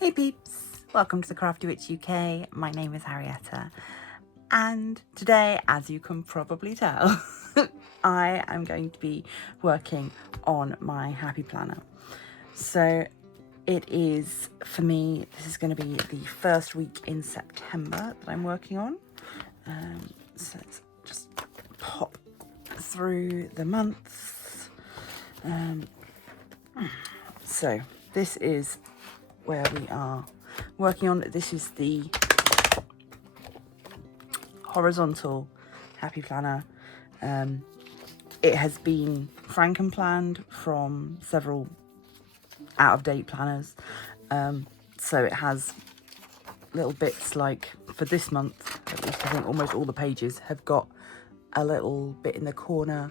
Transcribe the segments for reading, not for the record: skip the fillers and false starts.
Hey peeps, welcome to the Crafty Witch UK. My name is Harrietta, and today, as you can probably tell, I am going to be working on my happy planner. So it is, for me, this is going to be the first week in September that I'm working on. So let's just pop through the months. So this is where we are working on. This is the horizontal happy planner. It has been franken-planned from several out-of-date planners, so it has little bits like, for this month at least, I think almost all the pages have got a little bit in the corner,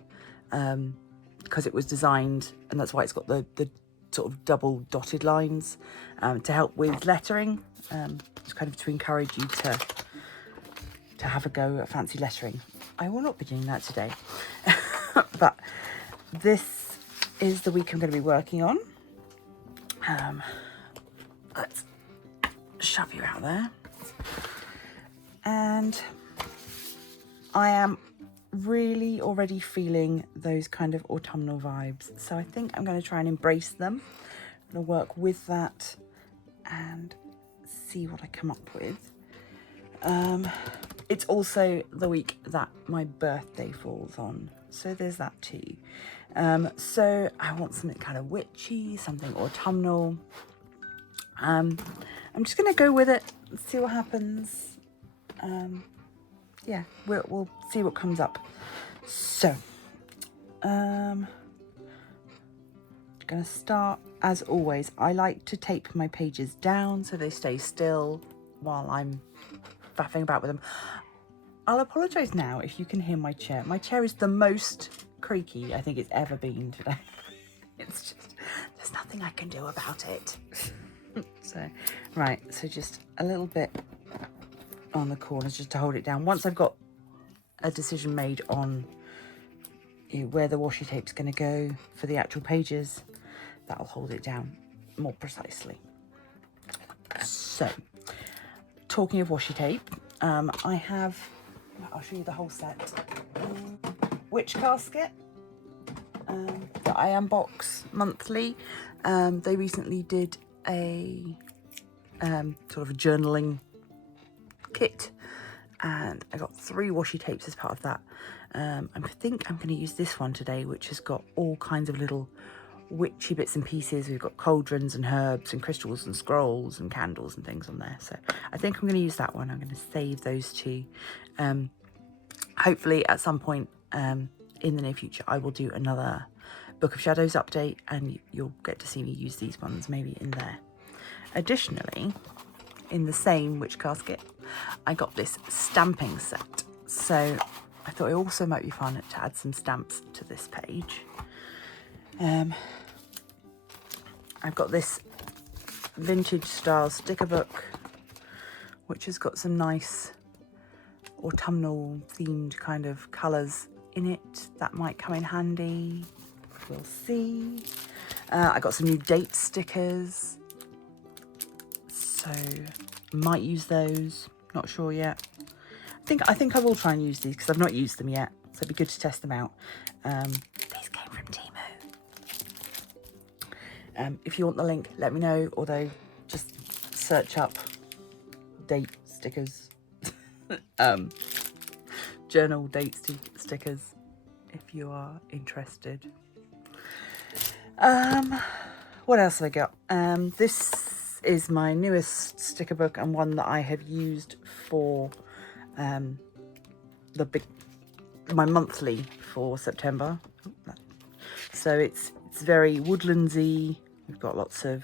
because it was designed, and that's why it's got the sort of double dotted lines, to help with lettering, just kind of to encourage you to have a go at fancy lettering. I will not be doing that today, but this is the week I'm going to be working on. Let's shove you out there, and I am really already feeling those kind of autumnal vibes, so I think I'm going to try and embrace them. I'm going to work with that and see what I come up with. It's also the week that my birthday falls on, so there's that too. So I want something kind of witchy, something autumnal. I'm just going to go with it and see what happens. Yeah, we'll see what comes up. So, gonna start, as always, I like to tape my pages down so they stay still while I'm faffing about with them. I'll apologise now if you can hear my chair. My chair is the most creaky I think it's ever been today. It's just, there's nothing I can do about it. So, right, so just a little bit on the corners just to hold it down. Once I've got a decision made on where the washi tape's going to go for the actual pages, that'll hold it down more precisely. So, talking of washi tape, I have, I'll show you the whole set, witch casket that I unbox monthly. They recently did a sort of a journaling kit, and I got 3 washi tapes as part of that. I think I'm going to use this one today, which has got all kinds of little witchy bits and pieces. We've got cauldrons and herbs and crystals and scrolls and candles and things on there, so I think I'm going to use that one. I'm going to save those 2. Hopefully at some point in the near future I will do another Book of Shadows update, and you'll get to see me use these ones maybe in there. Additionally, in the same witch casket, I got this stamping set, so I thought it also might be fun to add some stamps to this page. I've got this vintage style sticker book, which has got some nice autumnal themed kind of colours in it that might come in handy. We'll see. I got some new date stickers, so might use those, not sure yet. I think I will try and use these because I've not used them yet, so it'd be good to test them out. These came from Temu. If you want the link, let me know, although just search up date stickers, journal date stickers if you are interested. What else have I got? This is my newest sticker book, and one that I have used for my monthly for September. So it's very woodlandsy. We've got lots of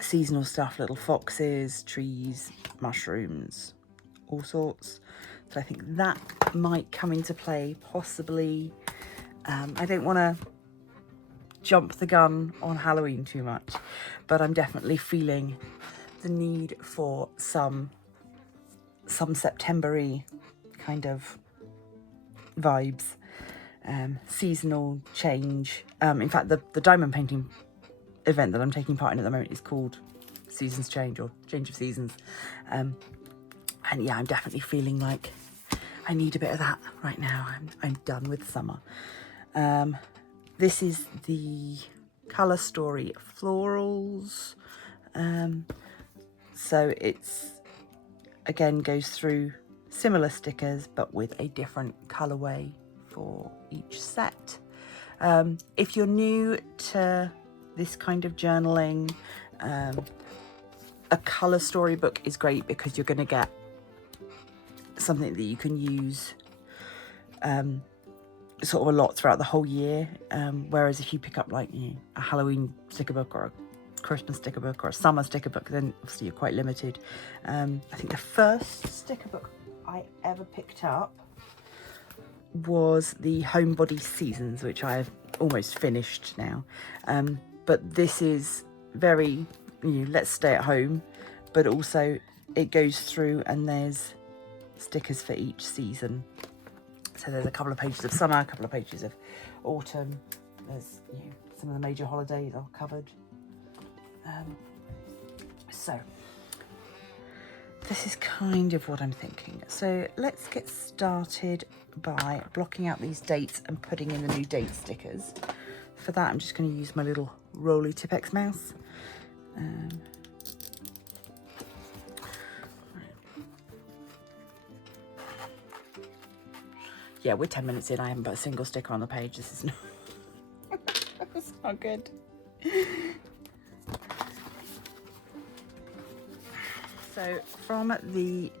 seasonal stuff, little foxes, trees, mushrooms, all sorts. So I think that might come into play, possibly. I don't want to jump the gun on Halloween too much, but I'm definitely feeling the need for some September-y kind of vibes, seasonal change. In fact, the diamond painting event that I'm taking part in at the moment is called Seasons Change, or Change of Seasons. And yeah, I'm definitely feeling like I need a bit of that right now. I'm done with summer. This is the Colour Story Florals. So it's, again, goes through similar stickers, but with a different colourway for each set. If you're new to this kind of journaling, a colour storybook is great because you're going to get something that you can use sort of a lot throughout the whole year. Whereas if you pick up like, you know, a Halloween sticker book or a Christmas sticker book or a summer sticker book, then obviously you're quite limited. I think the first sticker book I ever picked up was the Homebody Seasons, which I have almost finished now. But this is very, you know, let's stay at home, but also it goes through and there's stickers for each season. So there's a couple of pages of summer, a couple of pages of autumn. There's, you know, some of the major holidays are covered. So this is kind of what I'm thinking. So let's get started by blocking out these dates and putting in the new date stickers. For that, I'm just going to use my little Rolly Tipex mouse. Yeah, we're 10 minutes in. I haven't put a single sticker on the page. This is not, it's not good. So from the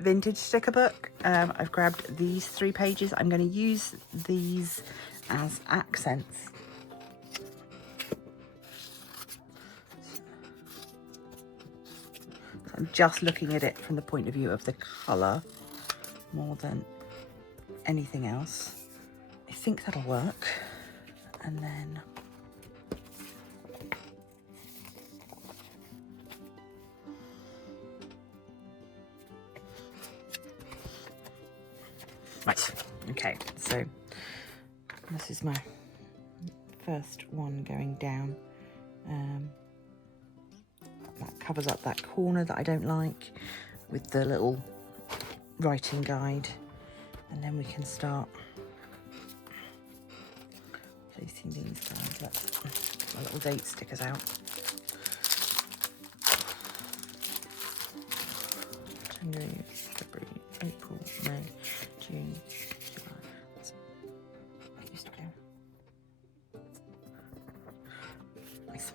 vintage sticker book, I've grabbed these 3 pages. I'm going to use these as accents. So I'm just looking at it from the point of view of the colour more than anything else. I think that'll work. And then right, okay, so this is my first one going down. That covers up that corner that I don't like with the little writing guide, and then we can start placing these guys. Let's get my little date stickers out. January, February, April, May, June, July. That's what I used to do. Nice.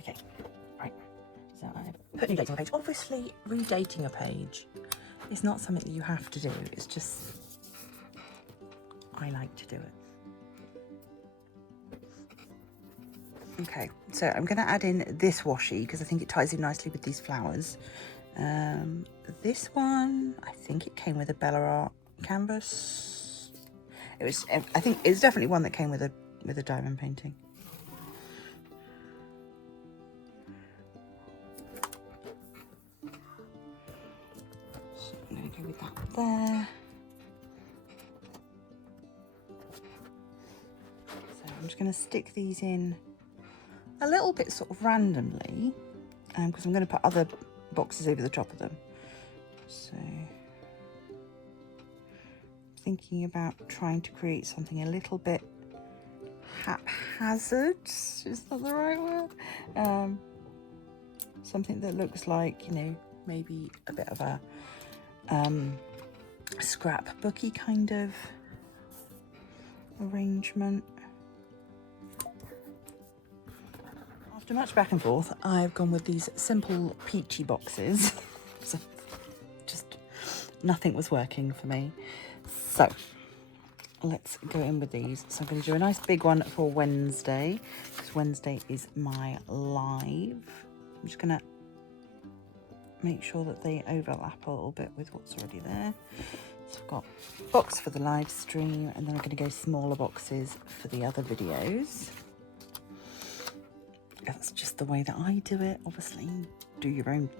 Okay, right. So I've put new dates on the page. Obviously, redating a page is not something that you have to do. It's just I like to do it. Okay, so I'm going to add in this washi because I think it ties in nicely with these flowers. This one, I think it came with a Bella Art canvas. It was, I think it's definitely one that came with a diamond painting. So I'm going to go with that there. So I'm just going to stick these in a little bit sort of randomly, because I'm going to put other boxes over the top of them. So thinking about trying to create something a little bit haphazard, is that the right word? Something that looks like, you know, maybe a bit of a scrapbooky kind of arrangement. After much back and forth, I've gone with these simple peachy boxes. So just nothing was working for me. So let's go in with these. So I'm going to do a nice big one for Wednesday, because Wednesday is my live. I'm just going to make sure that they overlap a little bit with what's already there. So I've got a box for the live stream, and then I'm going to go smaller boxes for the other videos. That's just the way that I do it. Obviously, do your own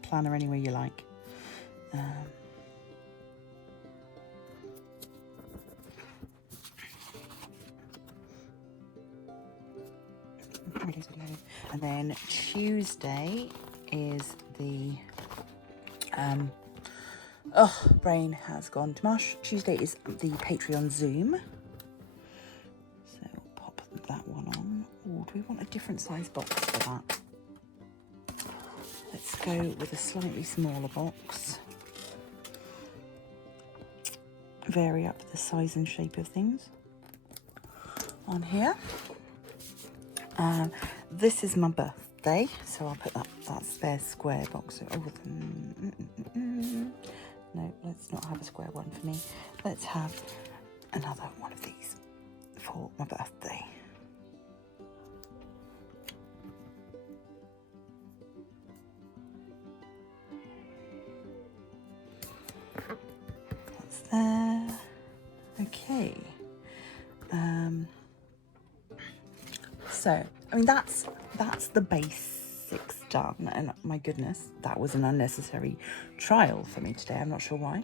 planner any way you like. And then Tuesday is the, brain has gone to mush. Tuesday is the Patreon Zoom. So we'll pop that one on. Or do we want a different size box for that? Let's go with a slightly smaller box. Vary up the size and shape of things on here. This is my birthday, so I'll put that spare square box over them. No, let's not have a square one for me. Let's have another one of these for my birthday. That's there. Okay. So, I mean, that's the basics done, and my goodness, that was an unnecessary trial for me today. I'm not sure why,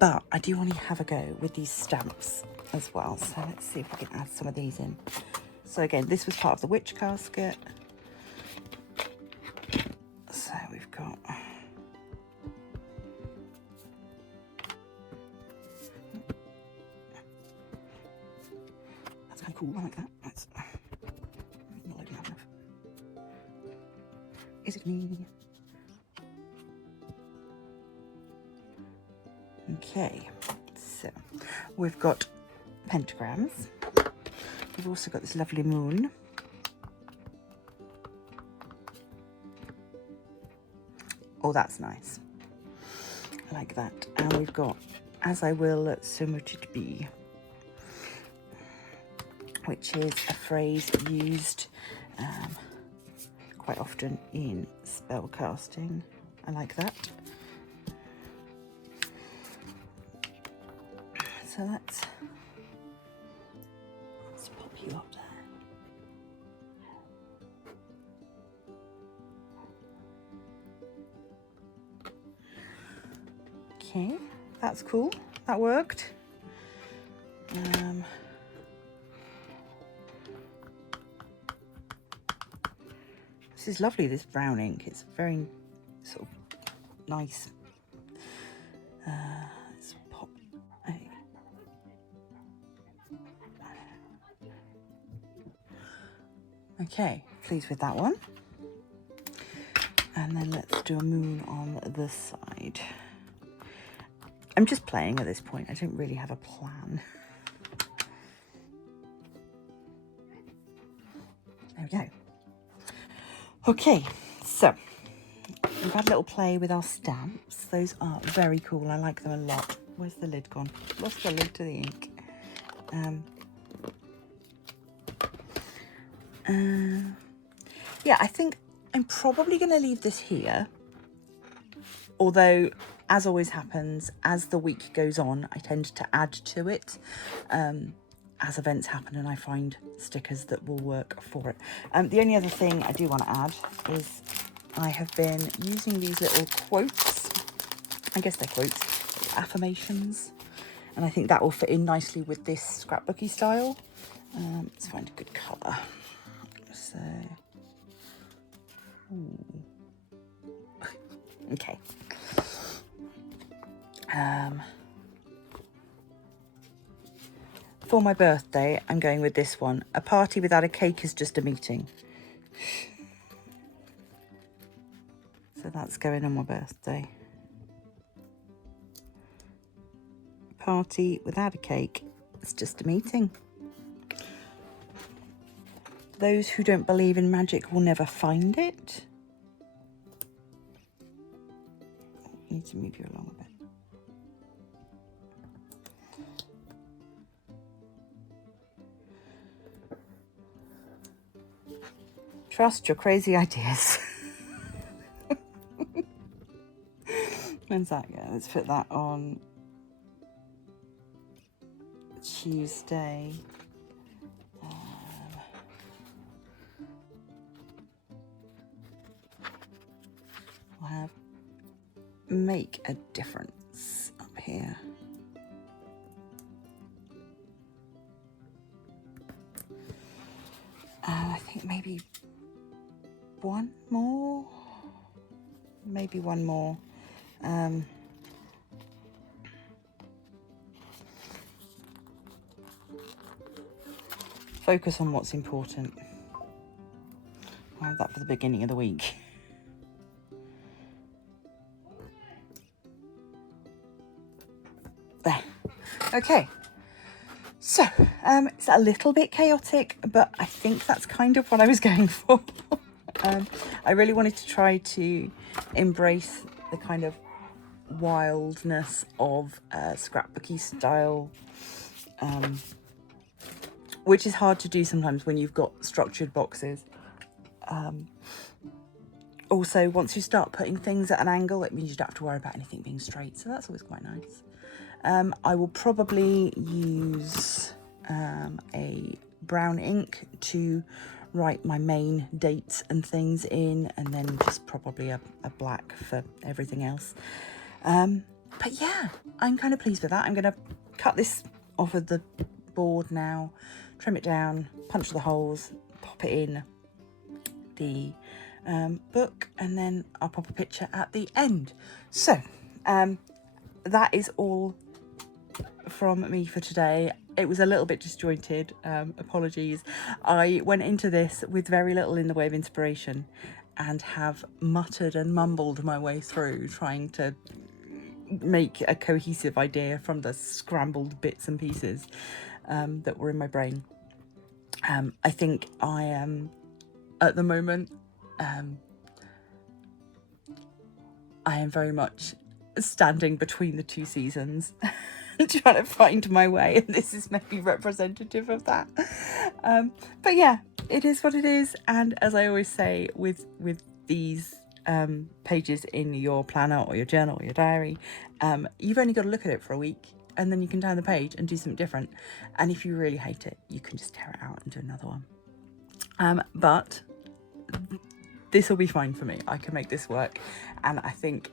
but I do want to have a go with these stamps as well. So let's see if we can add some of these in. So again, this was part of the witch casket. So we've got that's kind of cool. I like that. That's not looking enough. Is it me? Okay, so we've got pentagrams. We've also got this lovely moon. Oh, that's nice. I like that. And we've got As I Will, So Much It Be, which is a phrase used quite often in spell casting. I like that. So let's pop you up there. Okay, that's cool. That worked. This is lovely, this brown ink. It's very sort of nice. Let's pop a... Okay, pleased with that one. And then let's do a moon on this side. I'm just playing at this point. I don't really have a plan. There we go. Okay, so we've had a little play with our stamps. Those are very cool. I like them a lot. Where's the lid gone? Lost the lid to the ink. Yeah, I think I'm probably going to leave this here. Although, as always happens, as the week goes on, I tend to add to it as events happen, and I find stickers that will work for it. The only other thing I do want to add is I have been using these little quotes. I guess they're quotes, affirmations. And I think that will fit in nicely with this scrapbooky style. Let's find a good colour. So, okay. For my birthday, I'm going with this one. A party without a cake is just a meeting. So that's going on my birthday. A party without a cake is just a meeting. Those who don't believe in magic will never find it. I need to move you along a bit. Trust your crazy ideas. When's that? Yeah, let's put that on Tuesday. We'll have make a difference up here. I think maybe one more, maybe one more. Focus on what's important. I'll have that for the beginning of the week. There. Okay. So, it's a little bit chaotic, but I think that's kind of what I was going for. I really wanted to try to embrace the kind of wildness of scrapbooky style, which is hard to do sometimes when you've got structured boxes. Also, once you start putting things at an angle, it means you don't have to worry about anything being straight, so that's always quite nice. I will probably use a brown ink to write my main dates and things in, and then just probably a black for everything else. But yeah, I'm kind of pleased with that. I'm going to cut this off of the board now, trim it down, punch the holes, pop it in the book, and then I'll pop a picture at the end. So that is all from me for today. It was a little bit disjointed, apologies. I went into this with very little in the way of inspiration and have muttered and mumbled my way through trying to make a cohesive idea from the scrambled bits and pieces that were in my brain. I think I am at the moment I am very much standing between the two seasons trying to find my way, and this is maybe representative of that. But yeah, it is what it is, and as I always say with these pages in your planner or your journal or your diary, you've only got to look at it for a week, and then you can turn the page and do something different, and if you really hate it, you can just tear it out and do another one. But this will be fine for me. I can make this work, and I think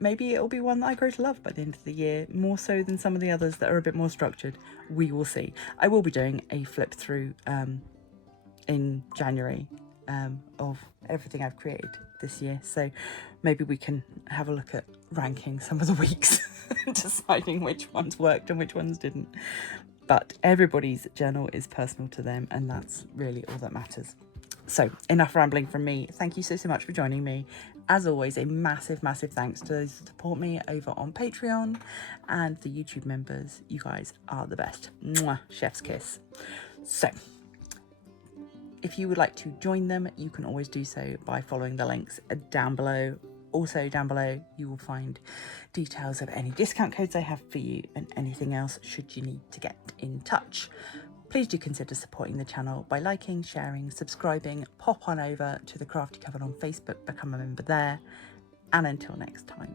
maybe it'll be one that I grow to love by the end of the year, more so than some of the others that are a bit more structured. We will see. I will be doing a flip through in January of everything I've created this year, so maybe we can have a look at ranking some of the weeks deciding which ones worked and which ones didn't. But everybody's journal is personal to them, and that's really all that matters. So enough rambling from me. Thank you so much for joining me. As always, a massive thanks to those who support me over on Patreon and the YouTube members. You guys are the best. Mwah, chef's kiss. So if you would like to join them, you can always do so by following the links down below. Also down below, you will find details of any discount codes I have for you and anything else should you need to get in touch. Please do consider supporting the channel by liking, sharing, subscribing. Pop on over to the Crafty Cupboard on Facebook, become a member there. And until next time,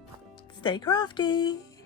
stay crafty!